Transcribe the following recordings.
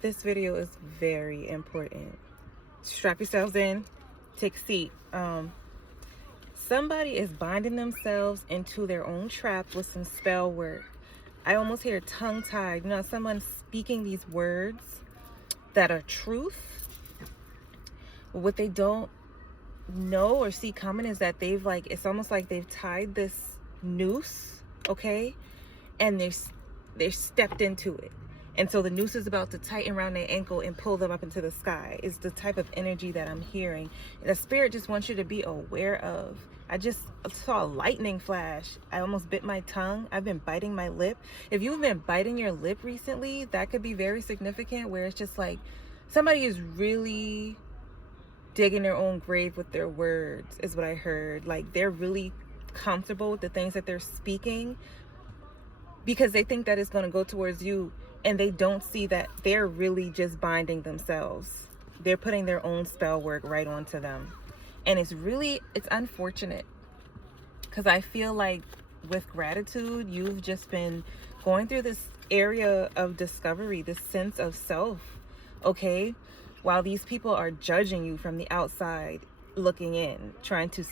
This video is very important. Strap yourselves in, take a seat. Somebody is binding themselves into their own trap with some spell work. I almost hear tongue-tied. You know, someone speaking these words that are truth. What they don't know or see coming is that they've it's almost like they've tied this noose, okay? And they're stepped into it. And so the noose is about to tighten around their ankle and pull them up into the sky. It's the type of energy that I'm hearing. The spirit just wants you to be aware of. I just saw a lightning flash. I almost bit my tongue. I've been biting my lip. If you've been biting your lip recently, that could be very significant, where it's just like somebody is really digging their own grave with their words, is what I heard. Like, they're really comfortable with the things that they're speaking because they think that it's going to go towards you. And they don't see that they're really just binding themselves. They're putting their own spell work right onto them. And it's unfortunate. Because I feel like with gratitude, you've just been going through this area of discovery, this sense of self, okay? While these people are judging you from the outside, looking in, trying to,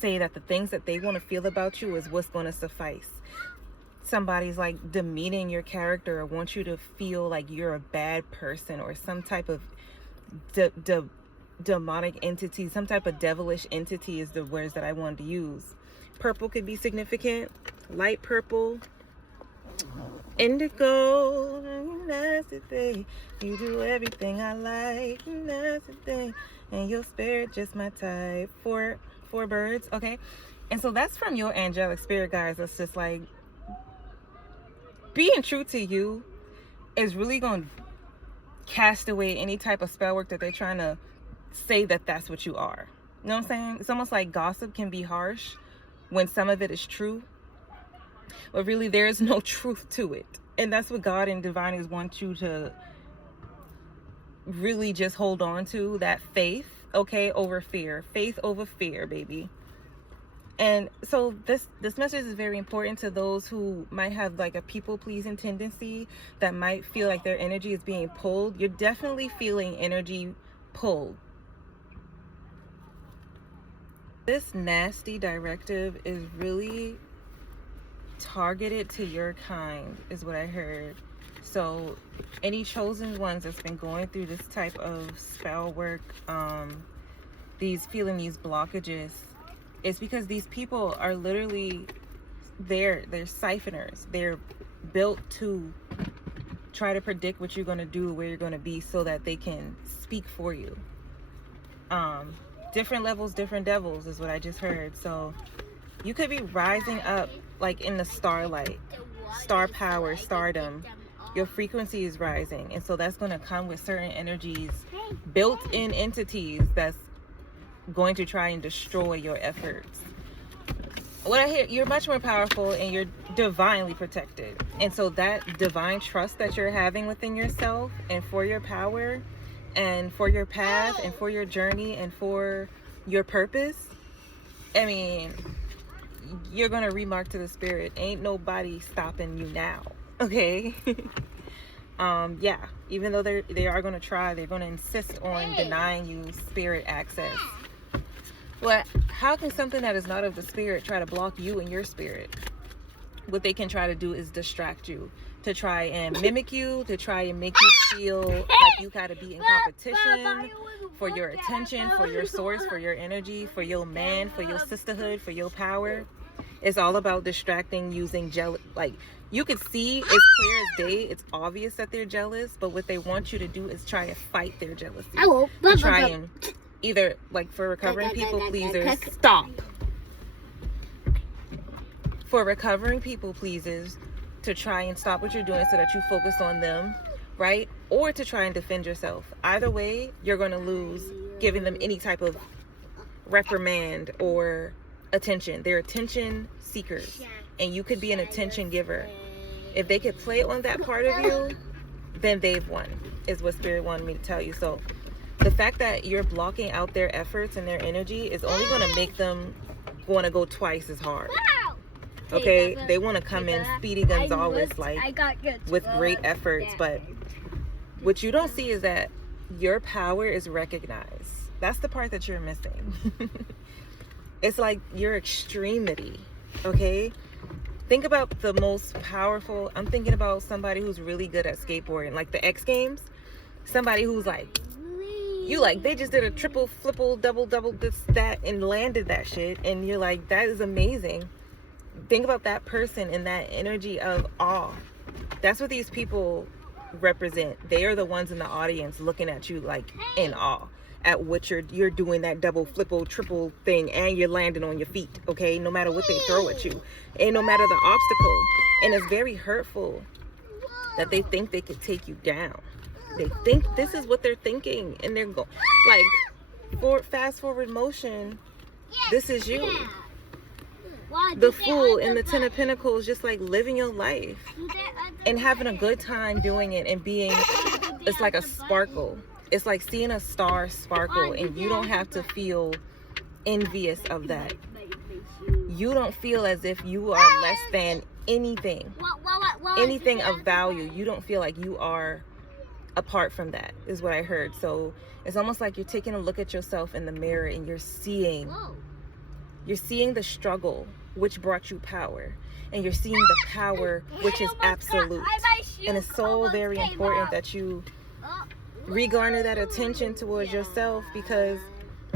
say that the things that they want to feel about you is what's going to suffice. Somebody's like demeaning your character or wants you to feel like you're a bad person or some type of demonic entity, some type of devilish entity is the words that I wanted to use. Purple could be significant. Light purple. Indigo. That's the thing. You do everything I like. That's the thing. And your spirit just my type. Four birds. Okay. And so that's from your angelic spirit, guys. That's just like, being true to you is really going to cast away any type of spell work that they're trying to say that that's what you are. You know what I'm saying? It's almost like gossip can be harsh when some of it is true, but really there is no truth to it. And that's what God and Divinities want you to really just hold on to, that faith, okay, over fear. Faith over fear, baby. And so this message is very important to those who might have like a people-pleasing tendency, that might feel like their energy is being pulled. You're definitely feeling energy pulled. This nasty directive is really targeted to your kind, is what I heard. So any chosen ones that's been going through this type of spell work, feeling these blockages, it's because these people are literally they're siphoners. They're built to try to predict what you're going to do, where you're going to be, so that they can speak for you. Different levels, different devils is what I just heard. So you could be rising up like in the starlight, star power, stardom. Your frequency is rising, and so that's going to come with certain energies, built-in entities that's going to try and destroy your efforts. What I hear, you're much more powerful and you're divinely protected. And so that divine trust that you're having within yourself and for your power and for your path and for your journey and for your purpose, I mean, you're going to remark to the spirit, ain't nobody stopping you now. Okay? Yeah, even though they are going to try, they're going to insist on denying you spirit access. Well, how can something that is not of the spirit try to block you and your spirit? What they can try to do is distract you, to try and mimic you, to try and make you feel like you gotta be in competition for your attention, for your source, for your energy, for your man, for your sisterhood, for your power. It's all about distracting, using jealous. Like, you could see, it's clear as day, it's obvious that they're jealous, but what they want you to do is try to fight their jealousy. To try and either, like, for recovering people pleasers, stop. For recovering people pleasers, to try and stop what you're doing so that you focus on them, right? Or to try and defend yourself. Either way, you're going to lose giving them any type of reprimand or attention. They're attention seekers, and you could be an attention giver. If they could play on that part of you, then they've won, is what Spirit wanted me to tell you. So the fact that you're blocking out their efforts and their energy is only going to make them want to go twice as hard. Okay, they want to come in Speedy Gonzalez, like, with great efforts, but What you don't see is that your power is recognized. That's the part that you're missing. It's like your extremity, okay? Think about the most powerful. I'm thinking about somebody who's really good at skateboarding, like the X Games. Somebody who's like, they just did a triple, flipple, double, this, that, and landed that shit. And you're like, that is amazing. Think about that person and that energy of awe. That's what these people represent. They are the ones in the audience looking at you like in awe at what you're doing, that double, flipple, triple thing, and you're landing on your feet, okay? No matter what they throw at you, and no matter the obstacle. And it's very hurtful that they think they could take you down. They think this is what they're thinking, and they're going like fast forward motion. This is you, the Fool in the Ten of Pentacles, just like living your life and having a good time doing it, and being, it's like a sparkle. It's like seeing a star sparkle, and you don't have to feel envious of that. You don't feel as if you are less than anything of value. You don't feel like you are apart from that, is what I heard. So it's almost like you're taking a look at yourself in the mirror, and you're seeing the struggle which brought you power, and you're seeing the power which is absolute. And it's so very important that you regarner that attention towards yourself, because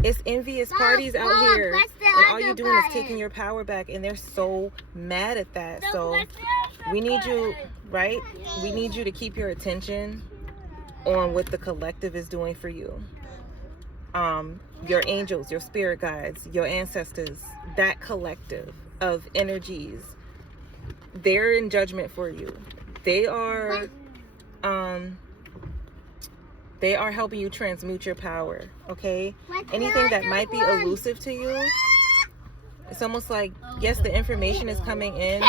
it's envious parties out here, and all you're doing is taking your power back, and they're so mad at that. So we need you, right? We need you to keep your attention on what the collective is doing for you. Your angels, your spirit guides, your ancestors, that collective of energies, they're in judgment for you. They are helping you transmute your power, okay? Anything that might be elusive to you, it's almost like, yes, the information is coming in,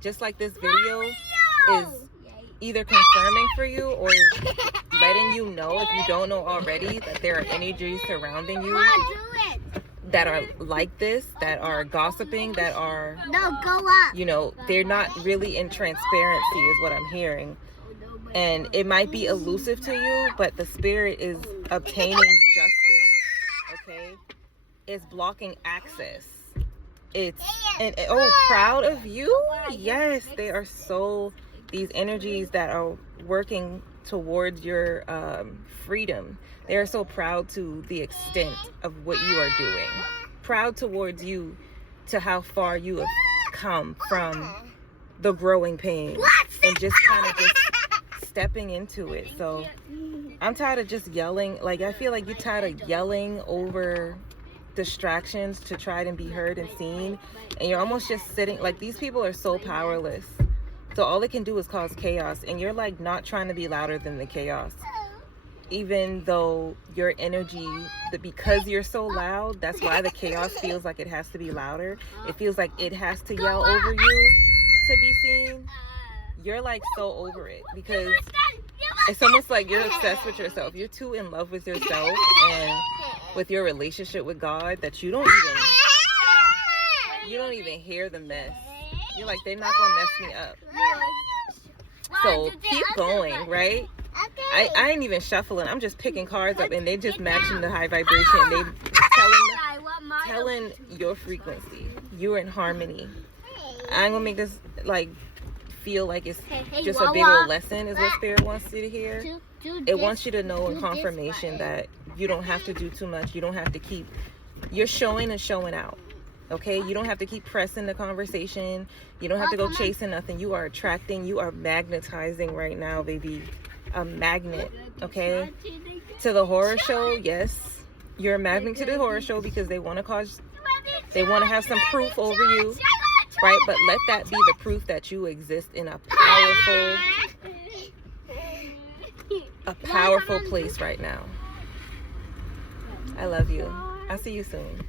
just like this video is either confirming for you or letting you know, if you don't know already, that there are energies surrounding you that are like this, that are gossiping, that are, they're not really in transparency, is what I'm hearing. And it might be elusive to you, but the spirit is obtaining justice, okay? It's blocking access. Proud of you? Yes, they are so, these energies that are working towards your freedom. They are so proud to the extent of what you are doing. Proud towards you, to how far you have come from the growing pain, and just kind of just stepping into it. So I'm tired of just yelling. Like, I feel like you're tired of yelling over distractions to try and be heard and seen, and you're almost just sitting, like, these people are so powerless, so all they can do is cause chaos, and you're like not trying to be louder than the chaos, even though your energy, because you're so loud, that's why the chaos feels like it has to be louder. It feels like it has to yell over you to be seen. You're like so over it, because it's almost like you're obsessed with yourself. You're too in love with yourself and with your relationship with God that you don't even hear the mess. You're like, they're not gonna mess me up. So keep going, right? I ain't even shuffling. I'm just picking cards up, and they just matching the high vibration. They telling your frequency. You're in harmony. I ain't gonna make this like feel like it's just a big old lesson, is what Spirit wants you to hear. It wants you to know in confirmation that you don't have to do too much. You don't have to keep, you're showing and showing out, okay? You don't have to keep pressing the conversation. You don't have to go chasing nothing. You are attracting, you are magnetizing right now, baby. A magnet, okay? To the horror show, yes, you're a magnet to the horror show, because they want to have some proof over you, right? But let that be the proof that you exist in a powerful place right now. I love you. I'll see you soon.